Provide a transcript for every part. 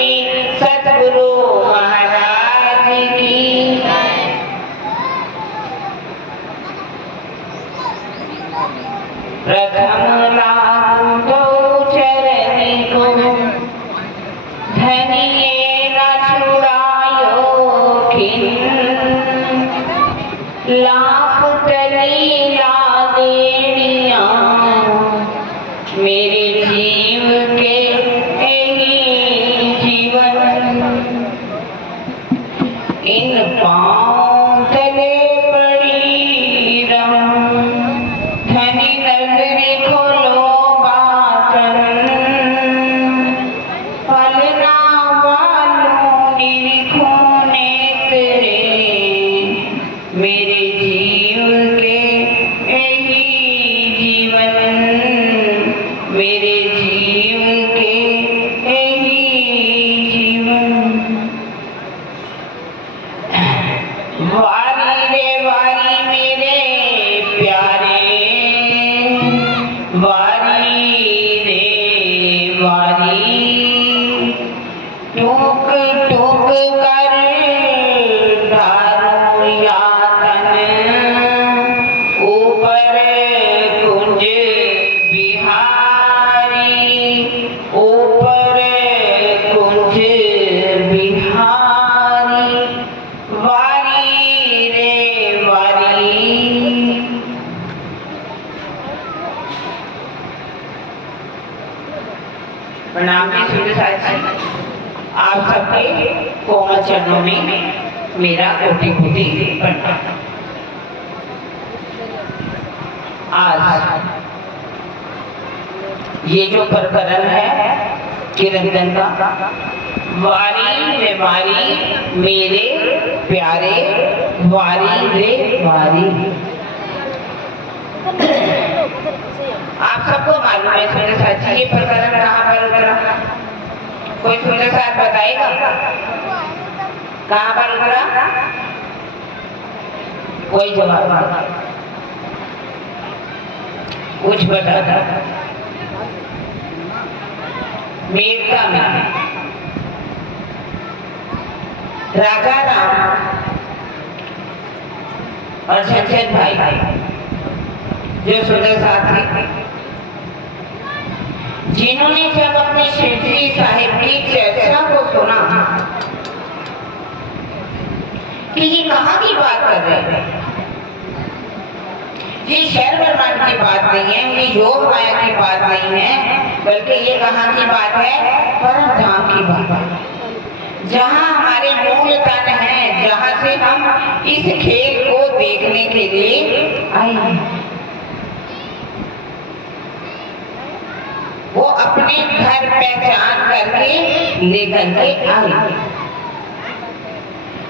श्री सतगुरु महाराज की। प्रथम लाभ दो चरण को धनिये न छुड़ायो खिन, लाख तली ला देनिया मेरे जीव के यही जीवन। इन पांव तले पड़ी रहूं, धनी नजरी खोलो बातन, पलना वालों निरीखों नेत्रे मेरे जीव के यही जीवन, मेरे जीव के यही जीवन। वारी रे वारी मेरे प्यारे, वारी रे वारी, टूक टूक कर ढारो यातन, ऊपर कुंज बिहारी, ऊपर कुंज बिहारी, वारी रे वारी। प्रणाम जी सूर्य साथी, आप सबके कोमल चरणों में मेरा कोटि कोटि प्रणाम। आज ये जो प्रकरण है किरंदन का, वारी रे वारी मेरे प्यारे, वारी रे वारी। आप सबको मालूम है सुंदर साथ जी, ये प्रकरण कहाँ पर उतरा? कोई सुंदर साथ बताएगा कहाँ पर उतरा? कोई जवाब नहीं, कुछ बता। मेरका में राजा राम और छछन भाई जो सुंदर साथ थे, जिन्होंने जब अपने शिवजी साहिब की चर्चा को सुना कि ये कहाँ की बात कर रहे हैं, ये शहर ब्रह्मांड की बात नहीं है, ये योग माया की बात नहीं है, बल्कि ये कहाँ की बात है? परम धाम की बात है, जहाँ हमारे मूल तन है, जहाँ से हम इस खेल को देखने के लिए आए हैं। वो अपने घर पहचान करके लेकर के आए।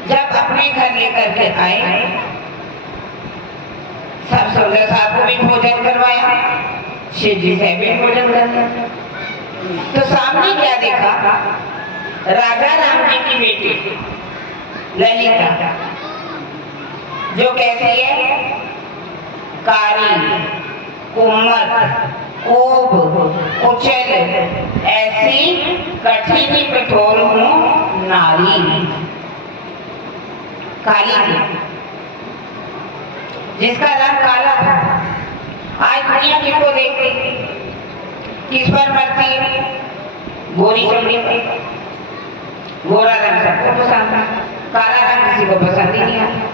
जब अपने घर लेकर के आए, सब सुंदर साहब को भी भोजन करवाया, शिव जी से भी भोजन करवाया। तो सामने क्या देखा? राजा राम जी की बेटी ललिता, जो कैसी है? कारी, कोमल, कोब, कुचल, ऐसी कठिन कठोर हूँ नारी, काली थी, जिसका रंग काला था। आज दुनिया किसको देखती, किस पर मरती? गोरी चमड़ी पर। गोरा रंग सबको पसंद था, काला रंग किसी को पसंद ही नहीं आता।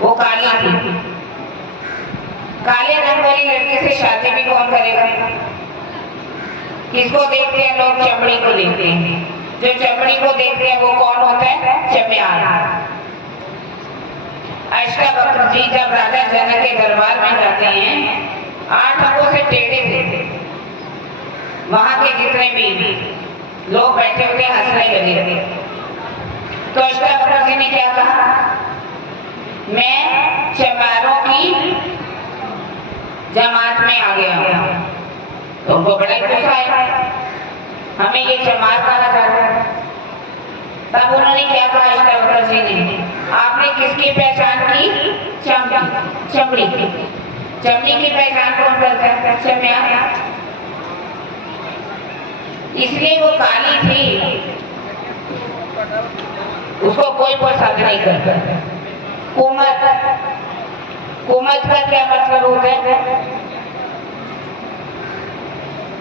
वो काली थी। काले रंग वाली लड़की से शादी भी कौन करेगा? किसको देखते हैं लोग? चमड़ी को देखते हैं। जो चमड़ी को देखते हैं वो कौन होता है? चम्यार। अष्टावक्र जी जब राजा जनक के दरबार में जाते हैं, 8 अंगों से टेढ़े थे। वहां के जितने भी लोग बैठे हुए हंसने लगे। तो अष्टावक्र जी ने क्या कहा? मैं चमारों की जमात में आ गया हूँ। तो उनको बड़ा गुस्सा आया, हमें ये चमार कहा जाता है। तब उन्होंने क्या कहा अष्टावक्र जी ने? आपने किसकी पहचान की? चमड़ी की। चमड़ी की पहचान कौन करता है? चम्यार। इसलिए वो काली थी, उसको कोई पसंद नहीं करता। कुमत, कुमत का क्या मतलब होता है?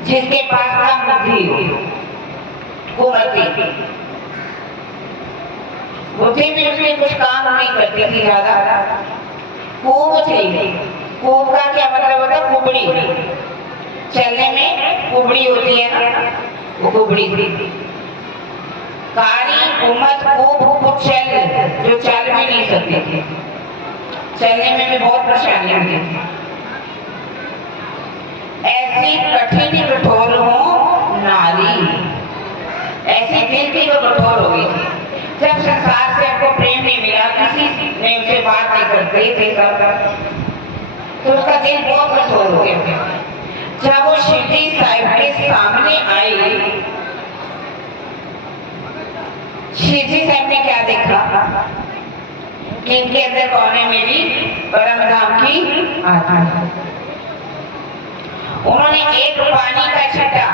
जिसके पास ना बुद्धि हो, कुमती। बुद्धि भी उसके कुछ काम नहीं करती थी ज्यादा। कूब थी, कूब का क्या मतलब होता है? कुबड़ी, चलने में कुबड़ी होती है ना, वो कुबड़ी थी। काली, कुमत, कूब, कुचल, जो चल भी नहीं सकते थे, चलने में भी बहुत परेशानी होती थी। ऐसी कठिन कठोर हो नारी, ऐसी दिल की वो कठोर हो गई थी। जब संसार से आपको प्रेम नहीं मिला, किसी ने उसे बात नहीं करते थे, तो उसका दिल बहुत कठोर हो गया। जब वो शिवजी साहिब के सामने आई, शिवजी साहब ने क्या देखा कि इनके अंदर कौन है? मेरी परम धाम की आत्मा। उन्होंने एक पानी का छटा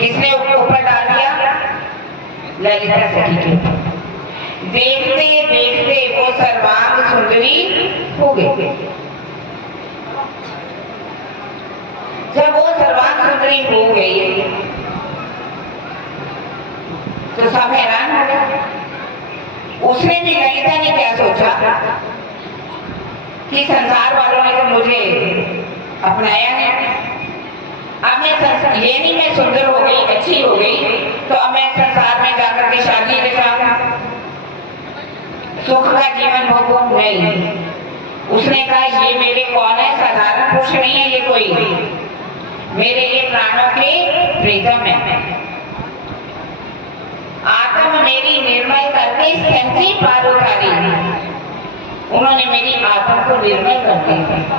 इसने ऊपर डाल दिया ललिता सखी के ऊपर। देखते देखते वो सर्वांग सुंदरी हो गई। जब वो सर्वांग सुंदरी हो गई तो सब हैरान हो गए। उसने भी, ललिता ने क्या सोचा कि संसार वालों ने तो मुझे अपनाया है, अब मैं ये नहीं मैं सुंदर हो गई, अच्छी हो गई, तो अब मैं संसार में जाकर के शादी रचाऊं, सुख का जीवन भोगूं? नहीं। उसने कहा ये मेरे कौन है? साधारण पुरुष नहीं है ये कोई, मेरे ये प्राणों के प्रीतम है। आत्मा मेरी निर्मल करके सहती पार उतारी। उन्होंने मेरी आत्मा को निर्मल कर दिया,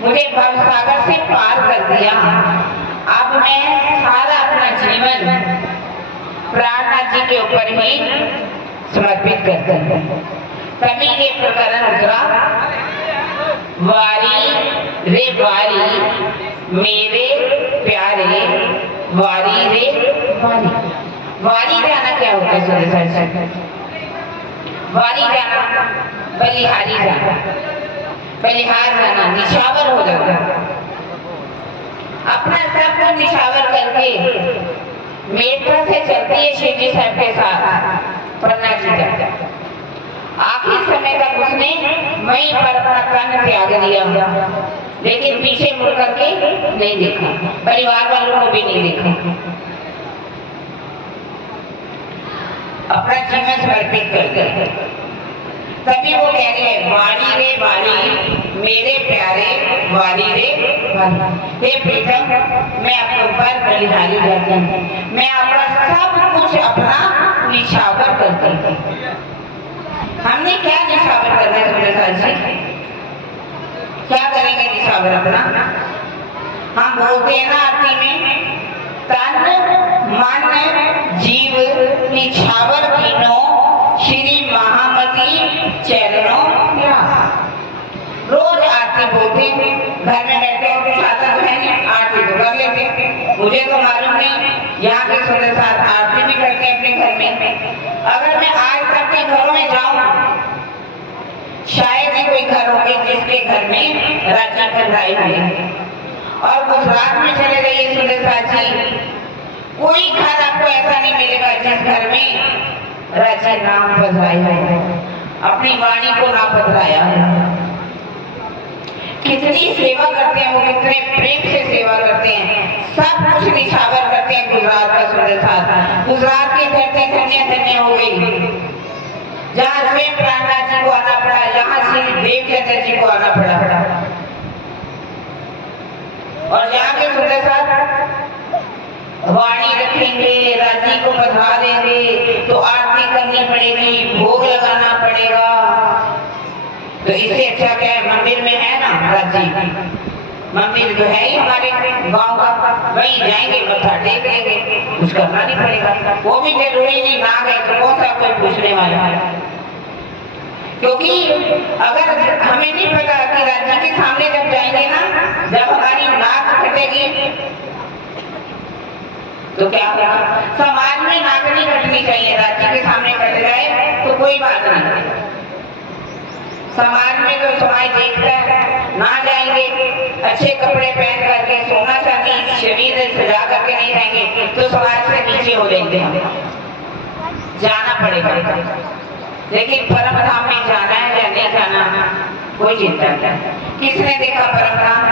मुझे भवसागर से पार कर दिया। अब मैं सारा अपना जीवन प्राणनाथ जी के ऊपर ही समर्पित करता हूँ। तभी ये प्रकरण उतरा, वारी रे वारी मेरे प्यारे, वारी रे वारी। वारी जाना क्या होता है? वारी जाना, बलिहारी जाना, बलिहार जाना, निछावर हो जाना, अपना सब कुछ निछावर करके मेट्रो से चलती है शिवजी साहब के साथ पन्ना जी तक। आखिरी समय तक उसने वहीं पर अपना तन त्याग दिया, लेकिन पीछे मुड़ करके नहीं देखा, परिवार वालों को भी नहीं देखा, अपना जीवन समर्पित कर दिया। तभी वो कह रहे हैं, वारी रे वारी मेरे प्यारे, वारी रे वारी। हे प्रीतम, मैं अपने ऊपर बलिहारी करती हूँ, मैं अपना सब कुछ अपना निछावर करती हूँ। हमने क्या निछावर करना है सुंदर जी? क्या करेंगे निछावर अपना? हम बोलते हैं ना आरती में, तन मन जीव निछावर कीनो श्री महामती चरणों। रोज आरती बोलते, घर में बैठे हो कुछ आता तो है नहीं, आरती तो कर लेते। मुझे तो मालूम नहीं, यहाँ के सुंदर साथ आरती भी करते हैं अपने घर में। अगर मैं आज तक के घरों में जाऊं, शायद ही कोई घर होंगे जिसके घर में राजा बधाई हुई। और गुजरात में चले जाइए सुंदर साथ जी, कोई घर आपको ऐसा नहीं मिलेगा जिस घर में राजा नाम बधाई है, अपनी वाणी को नाम बदलाया है। कितनी सेवा करते हैं वो, कितने प्रेम से सेवा करते हैं, सब कुछ निछावर करते हैं। गुजरात का सुंदर साथ, गुजरात की धरती धन्य धन्य हो गई, जहाँ स्वयं प्राणनाथ जी को आना पड़ा, यहाँ श्री देवचंद्र जी को आना पड़ा। और यहाँ के सुंदर साथ वाणी रखेंगे, राजी को बधा देंगे, तो आरती करनी पड़ेगी, भोग लगाना पड़ेगा। तो इससे अच्छा क्या है, मंदिर में है ना राजी, मंदिर जो है ही हमारे गांव का, वहीं जाएंगे, मत्था टेक लेंगे, कुछ करना नहीं पड़ेगा। वो भी जरूरी नहीं, ना गए तो कौन सा कोई पूछने वाला है। क्योंकि अगर हमें नहीं पता कि राज्य के सामने जब जाएंगे ना, जब हमारी नाक कटेगी तो क्या होगा? समाज में नाक नहीं कटनी चाहिए, राज्य के सामने कट जाए तो कोई बात नहीं। समाज में तो समाज देखता है, ना जाएंगे अच्छे कपड़े पहन करके, सोना चांदी शरीर सजा करके नहीं रहेंगे तो समाज से नीचे हो जाएंगे, हम जाना पड़ेगा। लेकिन परम धाम में जाना है या नहीं जाना, कोई चिंता नहीं। किसने देखा परम धाम?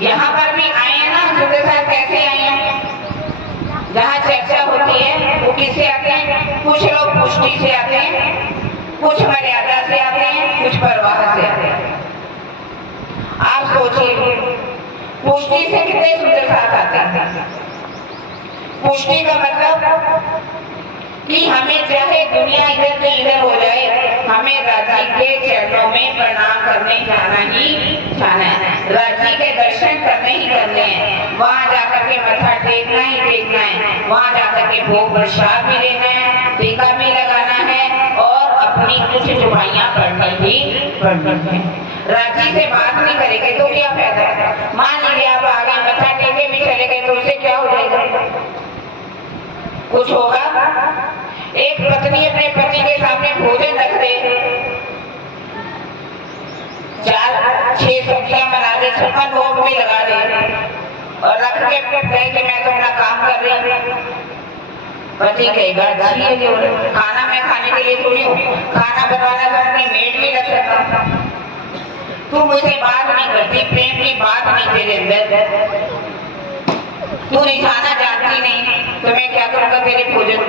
यहाँ पर भी आए हैं ना, सुबह साहब कैसे आए हैं? जहाँ चर्चा होती है वो किससे आते हैं? कुछ लोग पुष्टि से आते हैं, कुछ मर्यादा से आते हैं, कुछ परवाह से आते हैं। आप सोचिए, पुष्टि से कितने सुंदर साथ आते हैं। पुष्टि का मतलब कि हमें चाहे दुनिया इधर से इधर हो जाए, हमें राजी के चरणों में प्रणाम करने जाना ही जाना है, राजी के दर्शन करने ही करने हैं। वहाँ जाकर के मत्था टेकना ही टेकना है, वहाँ जाकर के भोग प्रसाद भी लेना है, टीका भी लगाना है और अपनी कुछ जुबाइयाँ पढ़नी भी पढ़नी है। राजी से बात नहीं करेंगे तो क्या फायदा? मान लीजिए आप आगे मत्था टेके भी चले गए तो उससे क्या हो जाएगा? कुछ होगा? एक पत्नी अपने पति के सामने भोजन रख दे, 4-6 सब्जियां बना दे, 56 भोग भी लगा दे और रख के कहे कि मैं तो अपना काम कर रही हूँ। पति कहेगा अच्छी है, जो खाना मैं खाने के लिए थोड़ी हूँ, खाना बनवाना तो अपनी मेड भी रख सकता। तू मुझसे बात नहीं करती, प्रेम की बात नहीं तेरे अंदर, तू निशाना जानती नहीं, तो मैं क्या करूँगा तेरे भोजन?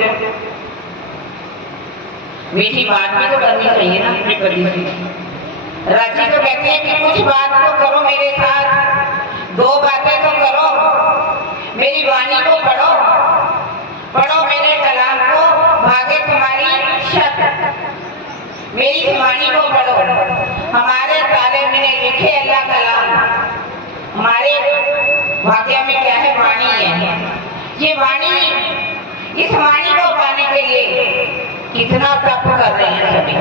मीठी बात भी तो करनी चाहिए ना अपने पति से। राजी तो कहते हैं कि कुछ बात तो करो मेरे साथ, 2 बातें तो करो, मेरी वाणी को पढ़ो, पढ़ो मेरे कलाम को, भागे तुम्हारी शक, मेरी वाणी को पढ़ो। हमारे ताले में लिखे अल्लाह कलाम, हमारे भाग्य में क्या है? वाणी है। ये वाणी, इस वाणी को पाने के लिए कितना तप कर रहे हैं सभी।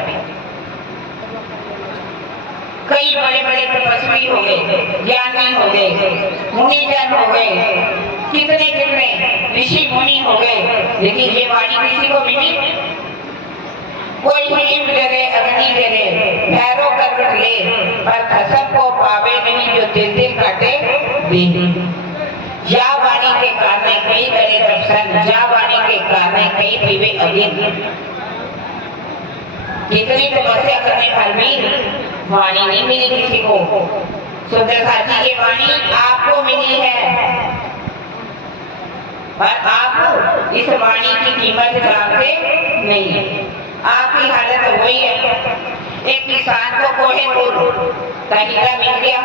कई बड़े बड़े तपस्वी हो गए, ज्ञानी हो गए, मुनिजन हो गए, कितने कितने ऋषि मुनि हो गए, लेकिन ये वाणी किसी को मिली? कोई हिम जले, अग्नि जले, भैरव करवट ले, पर कसम को पावे नहीं जो दिल दिल काटे दे। या वाणी के कारण कई करे दर्शन, या वाणी के कारण कई पीवे अग्नि। कितनी तपस्या करने पर भी वाणी नहीं मिली किसी को। सुंदर साथी, ये वाणी आपको मिली है पर आप इस वाणी की कीमत जानते नहीं है। आपकी हालत वही है, एक किसान को कोहेनूर का हीरा मिल गया,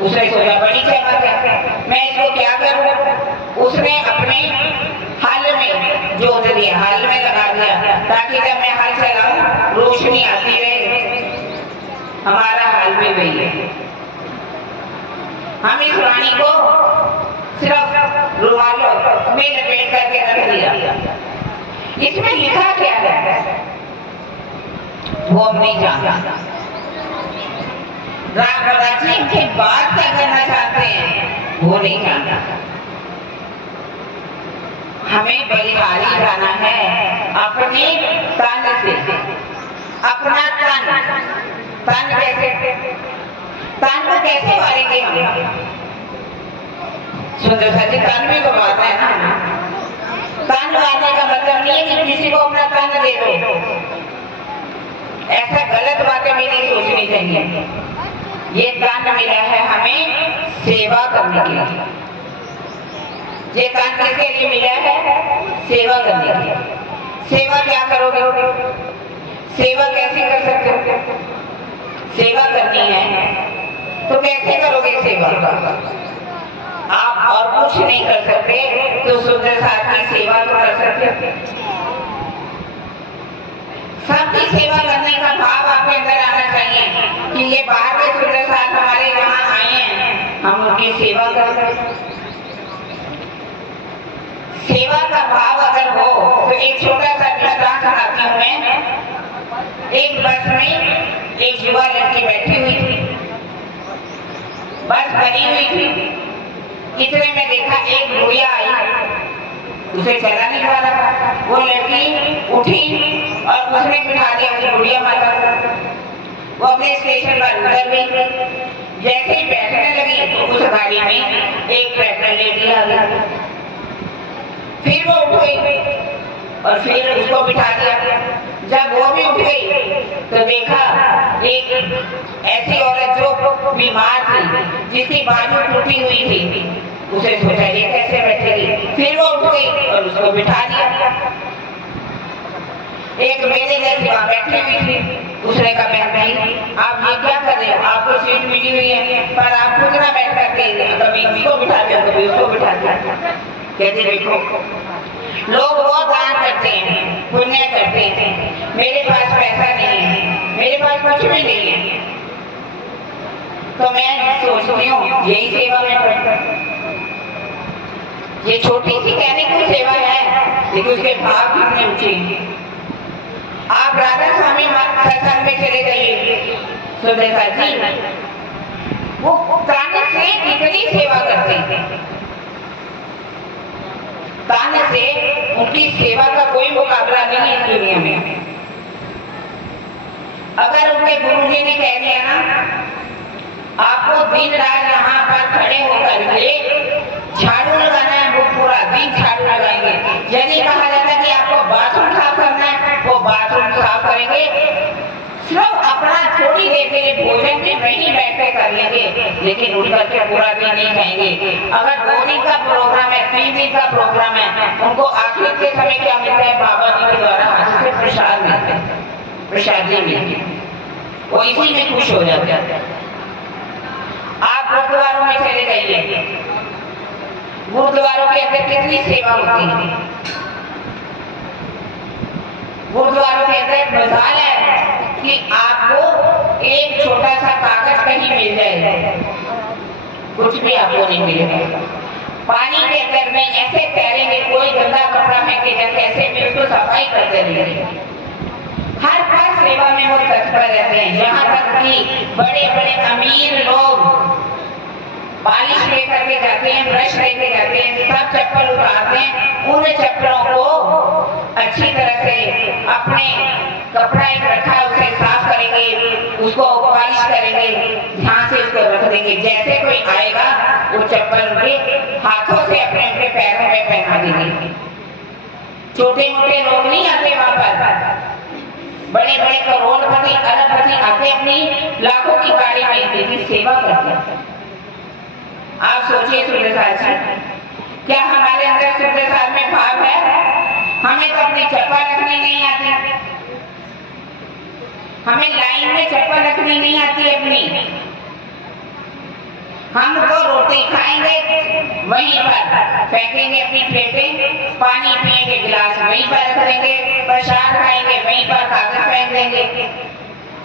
उसने सोचा बड़ी चमक है, मैं इसको क्या करूं? उसने अपने हल में जोत दिया, हल में लगा दिया, ताकि जब मैं हल चलाऊं रोशनी आती रहे। हमारा हाल भी वही है। हम इस वाणी को सिर्फ रुमालों में लपेट करके रख दिया। इसमें लिखा क्या है वो हम नहीं जानते। राम जी इनसे बात क्या करना चाहते हैं वो नहीं जानता। हमें बलिहारी जाना है अपने तन से, अपना तन कैसे, तन को कैसे मारेंगे हम? सुंदर सा जी, तन भी तो बात है ना। तन मारने का मतलब नहीं है कि किसी को अपना तन दे दो, ऐसा गलत बातें भी नहीं सोचनी चाहिए। ये तन मिला है हमें सेवा करने के लिए। ये तन किसके लिए मिला है? सेवा करने के लिए। सेवा क्या करोगे? सेवा कैसे कर सकते हो? सेवा करनी है तो कैसे करोगे सेवा? आप और कुछ नहीं कर सकते तो सुंदर साथ की सेवा तो कर सकते। सबकी सेवा करने का भाव आपके अंदर आना चाहिए कि ये बाहर के सुंदर साथ हमारे यहाँ आए हैं, हम उनकी सेवा करें। सेवा का भाव अगर हो तो एक छोटा सा दृष्टांत सुनाती हूँ मैं। एक बस में एक युवा लड़की बैठी हुई थी, बस बनी हुई थी, इतने में देखा एक बुढ़िया आई, उसे चला नहीं जा रहा। वो लड़की उठी और उसने बिठा दिया उस बुढ़िया माता को। वो अपने स्टेशन पर उतर गई। जैसे ही बैठने लगी तो उस गाड़ी में एक प्रेग्नेंट लेडी आ गई। फिर वो उठ गई और फिर उसको बिठा दिया। जब वो भी उठ गई तो देखा एक ऐसी औरत जो बीमार थी, जिसकी बाजू टूटी हुई थी, उसे सोचा ये कैसे बैठेगी। फिर वो उठ गई और उसको बिठा दिया। एक मेरे जैसी वहां बैठी हुई थी, उसने कहा बहन भाई आप ये क्या कर रहे हो, आपको सीट मिली हुई है पर आप खुद ना बैठ करके कभी उसको बिठा दिया कभी उसको बिठा दिया। कहते देखो लोग बहुत दान करते हैं, पुण्य करते हैं, मेरे पास पैसा नहीं है, मेरे पास कुछ भी नहीं है, तो मैं सोचती हूँ यही सेवा में करता। ये छोटी सी कहने की सेवा है, लेकिन उसके भाव कितने ऊंचे हैं। आप राधा स्वामी सत्संग में चले जाइए, सुंदरता जी वो कान से कितनी सेवा करते हैं। कान से उनकी सेवा का कोई मुकाबला नहीं है इस दुनिया में। अगर उनके गुरु जी ने कह दिया ना आपको दिन रात यहाँ पर खड़े होकर के झाड़ू लगाना है, वो पूरा दिन झाड़ू लगाएंगे। यदि कहा जाता है कि आपको बाथरूम साफ करना है, वो बाथरूम साफ करेंगे। सिर्फ अपना थोड़ी देर के लिए भोजन भी वहीं बैठ कर कर लेंगे, लेकिन उठ करके पूरा दिन नहीं खाएंगे। अगर 2 दिन का प्रोग्राम है, 3 दिन का प्रोग्राम है, उनको आखिर के समय क्या मिलता है, बाबा जी के द्वारा हाथ से प्रसाद मिलता है, प्रसादी मिलती है, वो इसी में खुश हो जाते हैं। आप गुरुद्वारों में चले जाइए, गुरुद्वारों के अंदर कितनी सेवा होती है। गुरुद्वारों के अंदर मजाल है कि आपको एक छोटा सा कागज कहीं मिल जाएगा, कुछ भी आपको नहीं मिलेगा। पानी के अंदर में ऐसे तैरेंगे, कोई गंदा कपड़ा फेंके जाते ऐसे भी उसको सफाई करते रहेंगे। हर सेवा में वो तत्पर रहते हैं। यहाँ तक कि बड़े बड़े अमीर लोग बालिश लेकर के जाते हैं, ब्रश लेके जाते हैं, सब चप्पल उतारते हैं, उन चप्पलों को अच्छी तरह से अपने कपड़ा एक रखा है उसे साफ करेंगे, उसको पॉलिश करेंगे, ध्यान से उसको रख देंगे। जैसे कोई आएगा वो चप्पल उनके हाथों से अपने उनके पैरों में पहना देंगे। छोटे मोटे लोग नहीं आते वहां पर, बड़े बड़े करोड़पति अरबपति आते अपनी लाखों की गाड़ी में इनकी सेवा करते हैं। आप सोचिए सुंदरसार जी, क्या हमारे अंदर सुंदरसार में भाव है? हमें तो अपनी चप्पल रखनी नहीं आती, हमें लाइन में चप्पल रखनी नहीं आती अपनी। हम तो रोटी खाएंगे वहीं पर फेंकेंगे अपनी प्लेटें, पानी पिएंगे गिलास वहीं पर रख देंगे, प्रसाद खाएंगे वहीं पर कागज फेंक देंगे।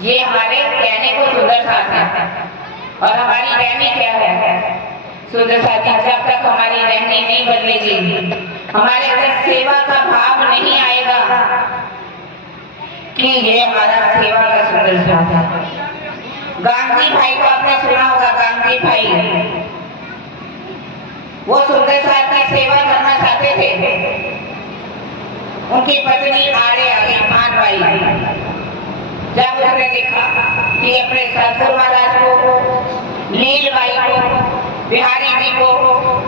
ये हमारे कहने को सुंदरसार है। और हमारी रहनी क्या है सुंदरसार जी? जब तक हमारी रहनी नहीं बदलेगी, हमारे अंदर सेवा का भाव नहीं आएगा कि ये हमारा सेवा का सुंदरसार है। गांधी भाई को आपने सुना होगा, गांधी भाई वो सुंदरसार की सेवा करना चाहते थे। उनकी पत्नी आड़े आ गई, मानबाई। जब उसने देखा कि अपने सतगुरु महाराज को, लीलबाई को, बिहारी जी को,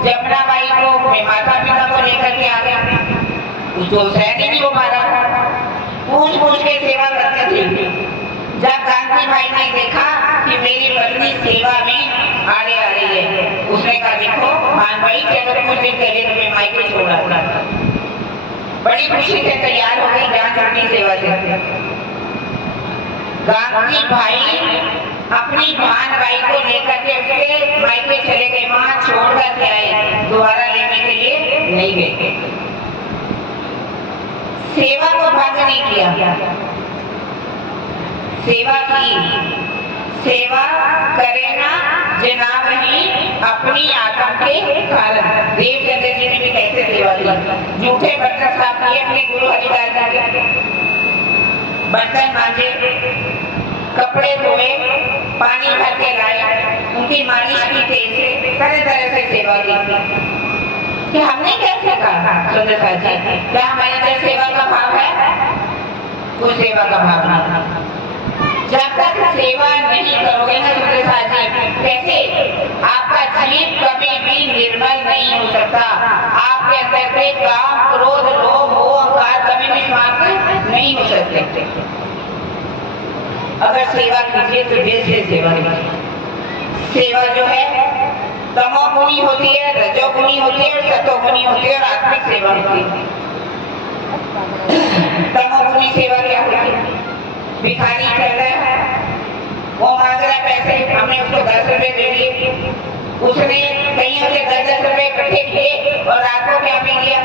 जमुना बाई को, अपने माता पिता को लेकर के आ गया, उसको सहने नहीं हो पा रहा, पूछ पूछ के सेवा करते थे। जब गांधी भाई ने देखा कि मेरी पत्नी सेवा में आड़े आ रही है, उसने कहा देखो मानबाई चलो कुछ दिन पहले तुम्हें मायके छोड़ा था। बड़ी खुशी से तैयार हो गई जान छुट्टी सेवा से। गांधी भाई अपनी मानबाई को लेकर के उसके मायके चले गए, वहां छोड़ कर के आए, दोबारा लेने के लिए नहीं गए। सेवा को भंग नहीं किया, सेवा की। सेवा करे ना जनाब ही अपनी आत्मा के कारण। देवचंद्र जी ने भी कैसे सेवा की, जूठे बर्तन साफ किए अपने गुरु हरिदास जी के, बर्तन मांजे, कपड़े धोए, पानी भर के लाए, उनकी मालिश की तेल से तरह तरह से सेवा की कि हमने कैसे कहा सुंदर साथ जी, क्या हमारे अंदर सेवा का भाव है? कोई सेवा का भाव नहीं। जब तक सेवा नहीं करोगे ना सुंदर साथ जी, कैसे आपका जीव कभी भी निर्मल नहीं हो सकता। आपके अंदर के काम, क्रोध, लोभ, मोह, अहंकार कभी भी समाप्त नहीं हो सकते। अगर सेवा कीजिए तो दिल से सेवा कीजिए। सेवा जो है तमोगुणी होती है, रजोगुणी होती है, सतोगुणी होती है और आत्मिक सेवा होती है। तमोगुणी सेवा क्या होती है? भिखारी चल रहा है, वो मांग रहा पैसे, हमने उसको 10 रुपए दे दिए, उसने कहीं से 10-10 रुपए इकट्ठे किए और रात को क्या पी लिया?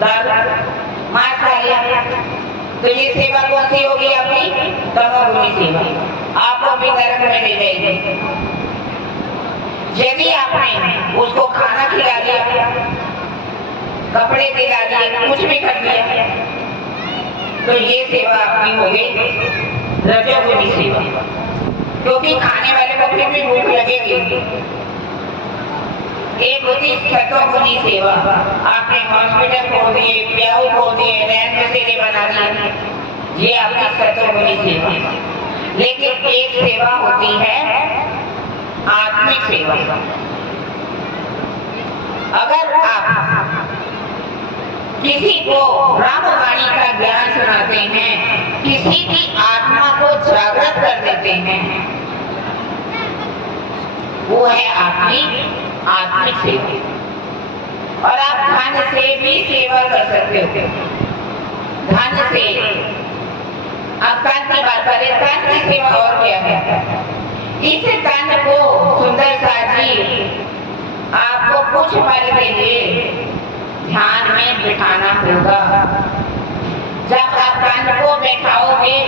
दारू, मार खा लिया। तो ये सेवा कौन सी होगी आपकी? तमोगुणी सेवा, आपको भी नरक में ले जाएगी। यदि आपने उसको खाना खिला दिया, कपड़े दिला दिए, कुछ भी कर दिया, तो ये सेवा आपकी हो गई रजोगुणी सेवा, क्योंकि खाने वाले को फिर भी भूख लगेगी। एक होती सतोगुणी सेवा, आपने हॉस्पिटल खोल दिए, प्याऊ खोल दिए, रैन बसेरे बना दिए, ये आपकी सतोगुणी सेवा। लेकिन एक सेवा होती है आत्मिक सेवा। अगर आप किसी को रामवाणी का ज्ञान सुनाते हैं, किसी की आत्मा को जागृत कर देते हैं, वो है आपकी आत्मिक सेवा। और आप धन से भी सेवा कर सकते हो। धन से, अब तन की बात करें, तन की सेवा और क्या है? इस तन को सुंदर साथ जी आपको कुछ पल के लिए ध्यान में बिठाना होगा। जब आप तन को बैठाओगे,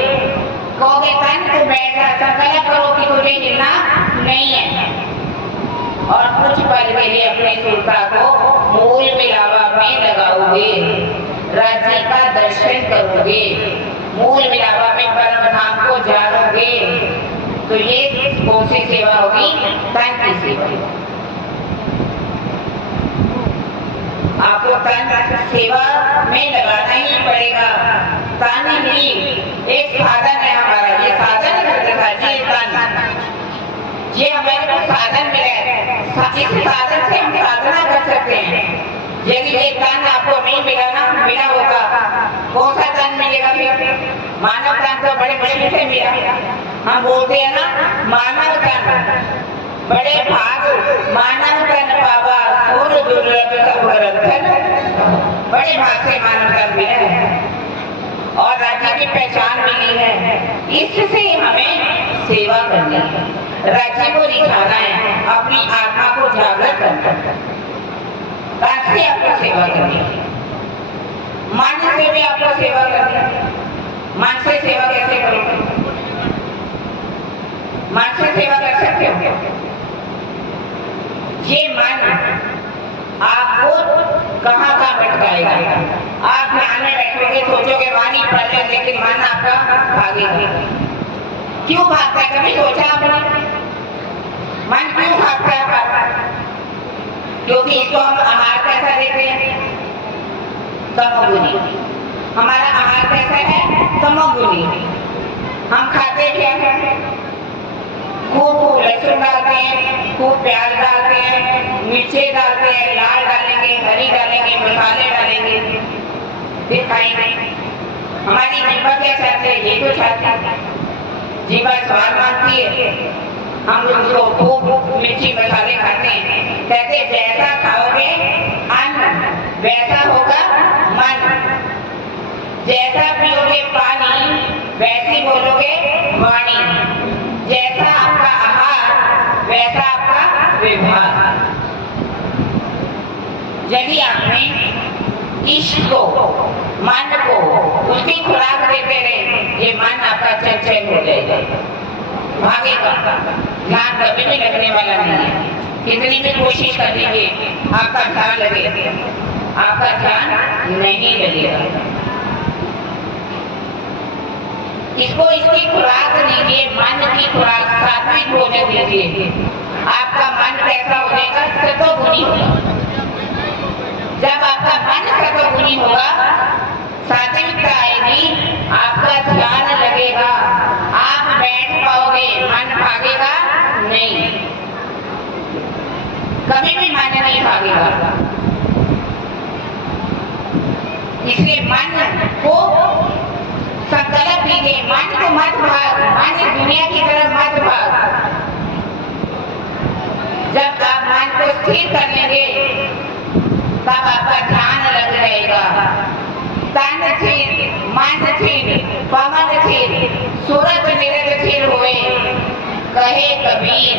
कहोगे तन को बैठ जा, संकल्प करो कि तुझे हिलना नहीं है, और कुछ पल के लिए अपने सुरता को मूल मिलावा में लगाओगे, राज्य का दर्शन करोगे, मूल मिलावा में परम धाम को जानोगे, तो ये कौन सी सेवा होगी? तन की सेवा। आपको तन सेवा में लगाना ही पड़ेगा। तन ही एक साधन है हमारा, ये साधन है जी, तन, ये हमें को साधन मिला है। इस साधन से हम साधना कर सकते हैं। यदि ये तन आपको नहीं मिला होगा, कौन सा तन मिलेगा फिर? मानव तन तो बड़े मुश्किल से मिला। हम बोलते हैं ना, मानव तन बड़े भाग, मानव तन पावा और दुर्लभ धन, बड़े भाग से मानव तन मिला है और राज्य की पहचान मिली है। इससे हमें सेवा करनी है, राज्य को रिझाना है, अपनी आत्मा को जागृत करना है, ताकि आपको सेवा करनी है। मन से भी आपको सेवा करनी है। मन से सेवा कैसे करोगे? मन से सेवा कर सकते हो? ये मन आपको कहाँ भटकाएगा? आप ध्यान में बैठोगे, सोचोगे वाणी पढ़ रहे, लेकिन मन आपका भागेगा। क्यों भागता है? कभी सोचा आपने? मन क्यों भागता है? क्योंकि इसको हम आहार कैसा देते हैं? तमोगुणी। हमारा आहार कैसा है? तमोगुणी। हम खाते क्या है? खूब लहसुन डालते हैं, खूब प्याज डालते हैं, मिर्चे डालते हैं, लाल डालेंगे, हरी डालेंगे, मसाले डालेंगे, फिर खाएंगे। हमारी जीवा क्या चाहते हैं? ये तो चाहते हैं, जीवा स्वाद मांगती है, हम उसको खूब मिर्ची मसाले खाते हैं। कहते जैसा खाओगे अन्न वैसा होगा मन, जैसा पियोगे पानी वैसी बोलोगे वाणी, जैसा आपका आहार वैसा आपका व्यवहार। यदि आपने इष्ट को, मन को उसकी खुराक देते रहे, ये मन आपका चंचल हो जाएगा, भागेगा, ध्यान कभी भी लगने वाला नहीं है। कितनी भी कोशिश कर लीजिए आपका ध्यान लगेगा, आपका ध्यान नहीं लगेगा। इसको इसकी खुराक दीजिए, मन की खुराक, सात्विक भोजन दीजिए। आपका मन कैसा हो जाएगा? सतोगुणी होगा। जब आपका मन सतोगुणी होगा, सात्विकता आएगी, आपका ध्यान लगेगा, आप बैठ पाओगे, मन भागेगा नहीं, कभी भी मन नहीं भागेगा। इसलिए मन को संकल्प कीजिए, मन को मत भाग, मन दुनिया की तरफ मत भाग। जब आप मन को स्थिर कर लेंगे तब आपका ध्यान लग जाएगा। तन स्थिर, मन स्थिर, पवन स्थिर, सूरत निरत स्थिर हुए। कहे कबीर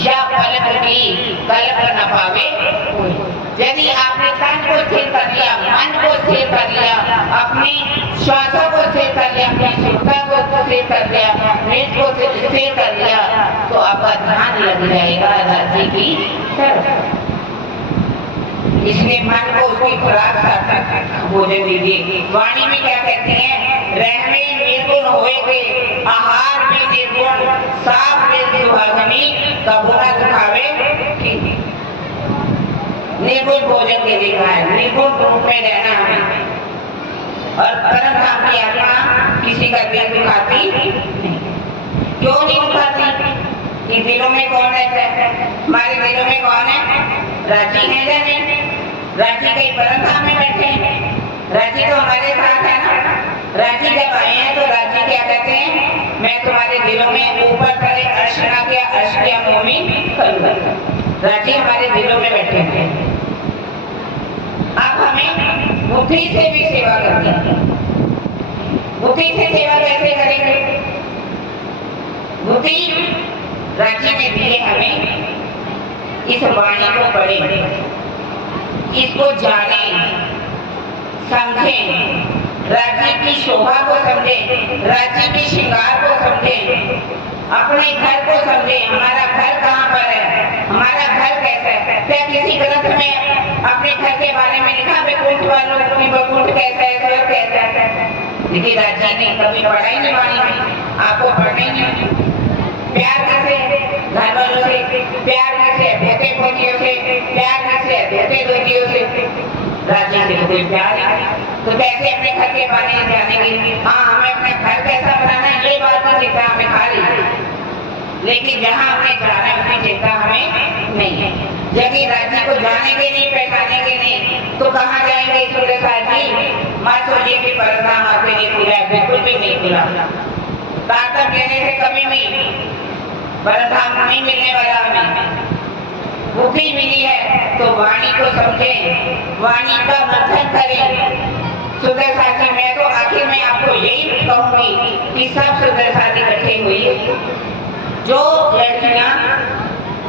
या पलक की कल्प न पावे। यदि आपने तन को स्थिर कर लिया, मन को स्थिर कर लिया, अपनी श्वासों को स्थिर कर लिया, अपनी सुरता को स्थिर कर लिया, नेत्र को स्थिर कर लिया, तो आपका ध्यान लग जाएगा राज्य की तरफ। इसलिए मन को उसकी खुराक भोजन दीजिए। वाणी में क्या कहती है? रह में निर्गुण होएगे, आहार में निर्गुण, साफ में सुहागनी, कबू न दुखावे। निर्गुण भोजन के लिखा है, निर्गुण रूप में रहना है। और परम धाम की आत्मा किसी का दिल दुखाती नहीं। क्यों नहीं दुखाती? कि दिलों में कौन रहता है? हमारे दिलों में कौन है? राजी है या नहीं? राजी कहीं परम धाम में बैठे हैं, राजी तो हमारे साथ है ना। राजी जब आए हैं तो राजी क्या कहते हैं? मैं तुम्हारे दिलों में ऊपर करे अर्श ना किया, अर्श किया मोमिन करूंगा। राजी हमारे दिलों में बैठे हैं। अब हमें बुद्धि से भी सेवा करनी है। बुद्धि से सेवा कैसे करेंगे? बुद्धि राजी ने दी है हमें, इस वाणी को पढ़ें, इसको जाने, समझें, राज्य की शोभा को समझें, राज्य की श्रृंगार को समझें, अपने घर को समझें। हमारा घर कहाँ पर है? हमारा घर कैसा है? क्या किसी ग्रंथ में अपने घर के बारे में लिखा? वैकुंठ वालों की वैकुंठ कैसा है, स्वर्ग कैसा है? लेकिन राज्य ने कभी पढ़ा ही नहीं वाणी में, आपको पढ़ना ही नहीं। प्यार कैसे? घर वालों से प्यार कैसे? पोते पोतियों से प्यार कैसे? धोते धोतियों से। राज्य से कोई प्यार नहीं, तो कैसे अपने घर के बारे में जानेंगे? हाँ, हमें अपने घर कैसा बनाना है ये बात की चिंता हमें खाली, लेकिन जहाँ हमें जाना है उसकी चिंता हमें नहीं है। यदि राज्य को जानेंगे नहीं, पहचानेंगे नहीं, तो कहाँ जाएंगे? सुरेश जी मत सोचिए कि परधाम आपके लिए खुला है, बिल्कुल भी नहीं खुला। ताकत लेने से कभी भी परधाम नहीं मिलने वाला हमें। बुद्धि मिली है तो वाणी को समझें, वाणी का मंथन करें। सुंदर साथी, मैं तो आखिर में आपको यही कहूंगी कि सब सुंदर साथी इकट्ठे हुई, जो लड़कियां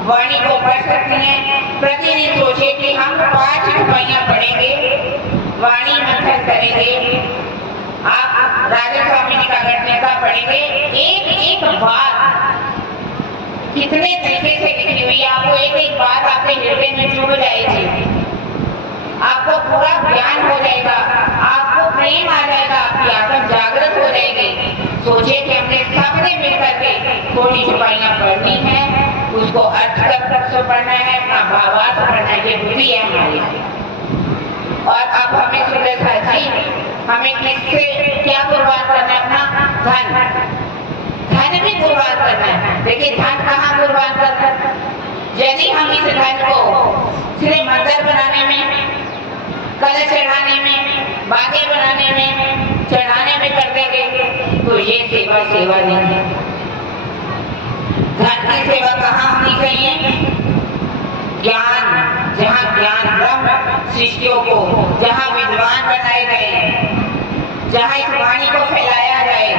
वाणी को पढ़ सकती हैं, प्रतिदिन सोचे कि हम 5 रुपया पढ़ेंगे, वाणी मंथन करेंगे। आप राजा स्वामी जी का गणिका पढ़ेंगे, एक एक बात कितने तरीके से लिखी हुई है, आपको एक एक बात आपके हृदय में चुभ जाएगी, आपको पूरा ज्ञान हो जाएगा, आपको प्रेम आ जाएगा, आपकी आत्मा जागृत हो जाएगी। सोचिए कि हमने सबने मिलकर के थोड़ी छुपाइयां पढ़नी है, उसको अर्थ कर पढ़ना है, अपना भावार्थ पढ़ना है, ये बुद्धि है हमारी। और अब हमें सुंदर साथी, हमें किससे क्या कुर्बान करना है? अपना धन, धन भी कुर्बान करना है। देखिए धन कहाँ कुर्बान करना है? यदि हम इस धन को सिर्फ मंदिर बनाने में, कलश चढ़ाने में, बागे बनाने में, चढ़ाने में कर देंगे तो ये सेवा नहीं है। धन की सेवा कहाँ होनी चाहिए? ज्ञान, जहाँ ज्ञान ब्रह्म सृष्टियों को, जहाँ विद्वान बनाए गए, जहाँ इस वाणी को फैलाया जाए,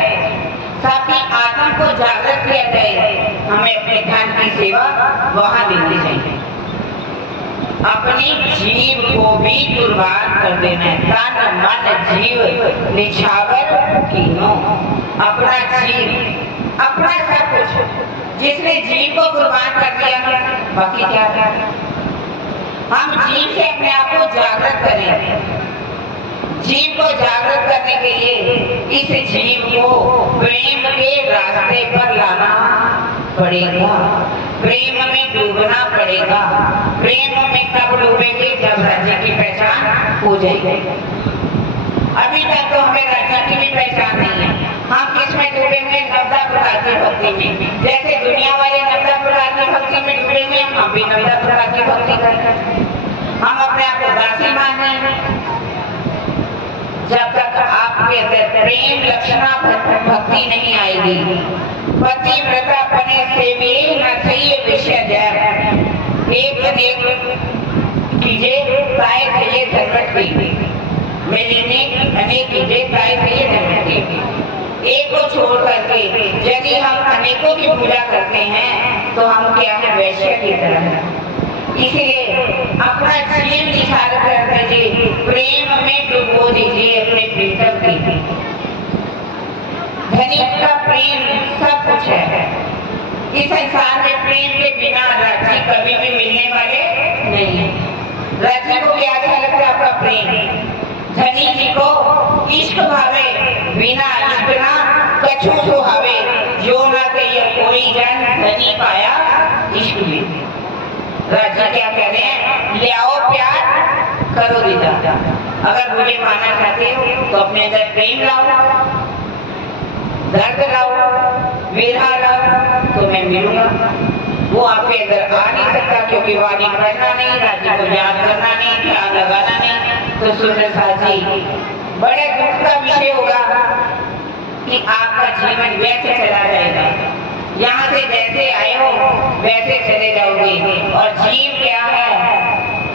सबकी आत्मा को जागृत किया जाए, हमें अपने धन की सेवा वहाँ देनी चाहिए। अपनी जीव को भी कुर्बान कर देना है। तन मन जीव निछावर कीनो, अपना जीव, अपना सब कुछ। जिसने जीव को कुर्बान कर दिया, बाकी क्या था? हम जीव से अपने आप को जागृत करें। जीव को जागृत करने के लिए इस जीव को प्रेम के रास्ते पर लाना पड़ेगा, प्रेम में डूबना पड़ेगा। प्रेम में कब डूबेंगे? जब राज्य की पहचान हो जाएगी। अभी तक तो हमें राज्य की भी पहचान नहीं है। हम किस में डूबेंगे? 90 प्रकार की भक्ति में। जैसे दुनिया वाले 90 प्रकार की भक्ति में डूबे हुए, हम भी 90 प्रकार की भक्ति करें। हम अपने आप को दासी मान रहे हैं। जब तक आपके अंदर प्रेम लक्षणा भक्ति नहीं आएगी, पतिव्रता पने सेविये न चाहिए विषय जय, एक कीजिए ताए चाहिए धर्मट की, मैंने अनेक कीजिए ताए चाहिए धर्मट की। एक को छोड़ करके यदि हम अनेकों की पूजा करते हैं तो हम क्या है? वैश्य की तरह है। इसलिए अपना जीव निखार कर दीजिए, प्रेम में डुबो दीजिए अपने प्रीतम की। धनिक का प्रेम सब कुछ है। इस संसार में प्रेम के बिना राजी कभी भी मिलने वाले नहीं है। राजी को क्या अच्छा लगता है? आपका प्रेम। धनी जी को इश्क भावे, बिना इश्क ना कछु सुहावे, जो ना कहिए कोई जन धनी पाया इश्क में। राजा क्या कह रहे हैं? ले आओ प्यार, करो रिदा। अगर मुझे पाना चाहते हो तो अपने अंदर प्रेम लाओ, दर्द लाओ, विरह लाओ, तो मैं मिलूंगा। वो आपके अंदर आ नहीं सकता क्योंकि वाणी पढ़ना नहीं, राज्य को याद करना नहीं, ध्यान लगाना नहीं। तो सुंदर साथी, बड़े दुख का विषय होगा कि आपका जीवन व्यर्थ चला जाएगा। यहाँ से जैसे आए हो वैसे चले जाओगे और जीव क्या है?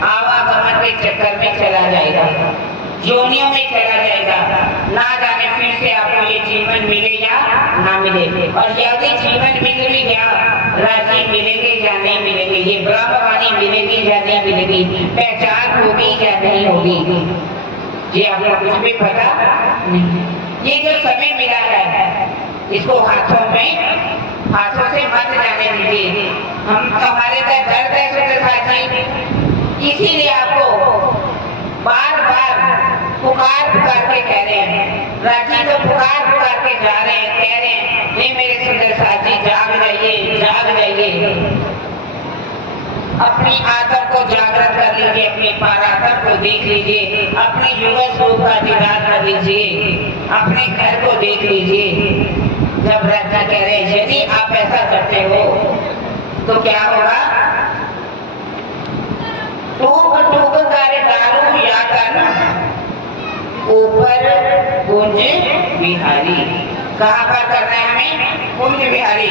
आवागमन के चक्कर में चला जाएगा, योनियों में चला जाएगा। ना जाने फिर से आपको ये जीवन मिले या ना मिले। और यदि जीवन मिल भी गया, राजी मिलेंगे या नहीं मिलेंगे, ये ब्रह्मवाणी मिलेगी या नहीं मिलेगी, पहचान होगी या नहीं होगी, ये आपको कुछ भी पता नहीं। ये जो समय मिला है इसको हाथों से मत जाने दीजिए। हम हमारे दर्द है सुंदर, इसीलिए आपको बार बार पुकार के कह रहे हैं। राजी तो पुकार के जा रहे हैं, कह रहे हैं हे मेरे सुंदर साथी, जाग जाइए, जाग जाइए। अपनी आत्मा को जागृत कर लीजिए, अपनी पारात्म को देख लीजिए, अपने युगल स्वरूप का दीदार कर लीजिए, अपने घर को देख लीजिए। जब राजा कह रहे हैं यदि आप ऐसा करते हो तो क्या होगा? टूक टूक कर डालू या करना ऊपर कुंज बिहारी। कहाँ पर करना है हमें? कुंज बिहारी।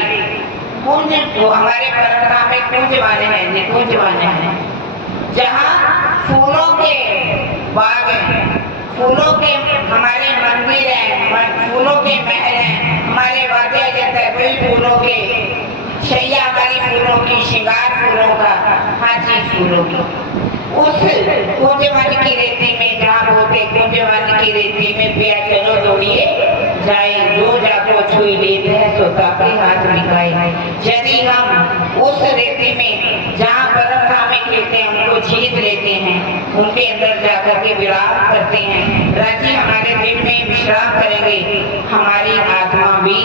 कुंज तो हमारे परंपरा में कुंज वाले हैं, निकुंज वाले हैं, जहाँ फूलों के बाग हैं, फूलों के हमारे मंदिर हैं, फूलों के महल हैं, हमारे वाद्य यंत्र वही फूलों के, शैया हमारी फूलों की, श्रृंगार फूलों का, हर चीज फूलों की। उस कुंजवन की रेती में जहाँ बोलते कुंजवन की रेती में पिया चलो दौड़िए जाए, जो जाको छुई लेते हैं सो ताके हाथ मिलाए। यदि हम उस रेती में जहाँ परम धामे कहते हैं उनको जीत लेते हैं, उनके अंदर जाकर के विराम करते हैं, राजी हमारे दिल में विश्राम करेंगे, हमारी आत्मा भी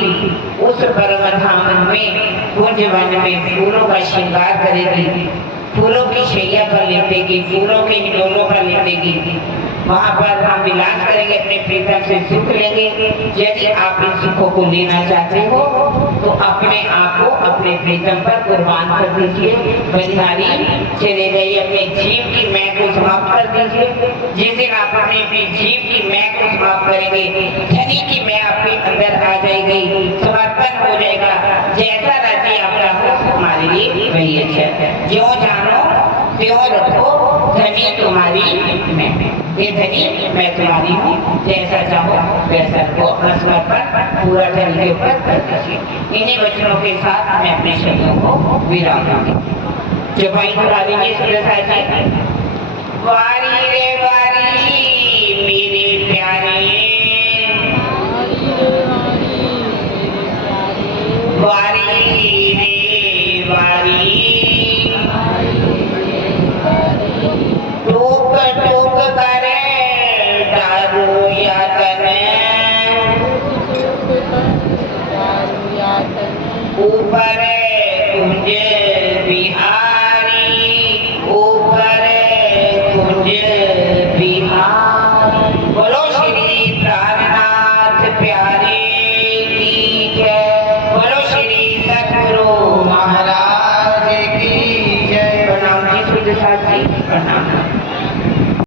उस परम धाम में कुंजवन में फूलों का श्रृंगार करेगी, फूलों की शैया पर लेटेगी, फूलों के हिडोलों पर लेटेगी। वहाँ पर हम विलास करेंगे, अपने प्रीतम से सुख लेंगे। यदि आप इन सुखों को लेना चाहते हो तो अपने आप को अपने प्रीतम पर कुर्बान कर दीजिए, बलिहारी चले जाइए, अपने जीव की मैं को समाप्त कर दीजिए। जिस दिन आप अपने जीव की मैं को समाप्त करेंगे, धनी की मैं आपके अंदर आ जाएगी, समर्पण हो जाएगा। जैसा राज्य आपका हो हमारे लिए वही अच्छा है। ज्यों जानो त्यों रखो, धनी तुम्हारी मैं, ये धनी मैं तुम्हारी हूँ, जैसा चाहो वैसा रखो। अपना समर्पण पूरा धन के ऊपर कर दीजिए। इन्हीं वचनों के साथ मैं अपने शब्दों को विराम दूंगी। जबाई बुला लीजिए सुंदर साथी। वारी रे वारी मेरे प्यारे, वारी रे वारी, टूक टूक करे दारू ऊपर कुंज बिहारी, ऊपर कुंज बिहारी। बोलो श्री प्राणनाथ प्यारे की जय। बोलो श्री सतगुरु महाराज की जय। प्रणाम जी सुध साथ जी, प्रणाम।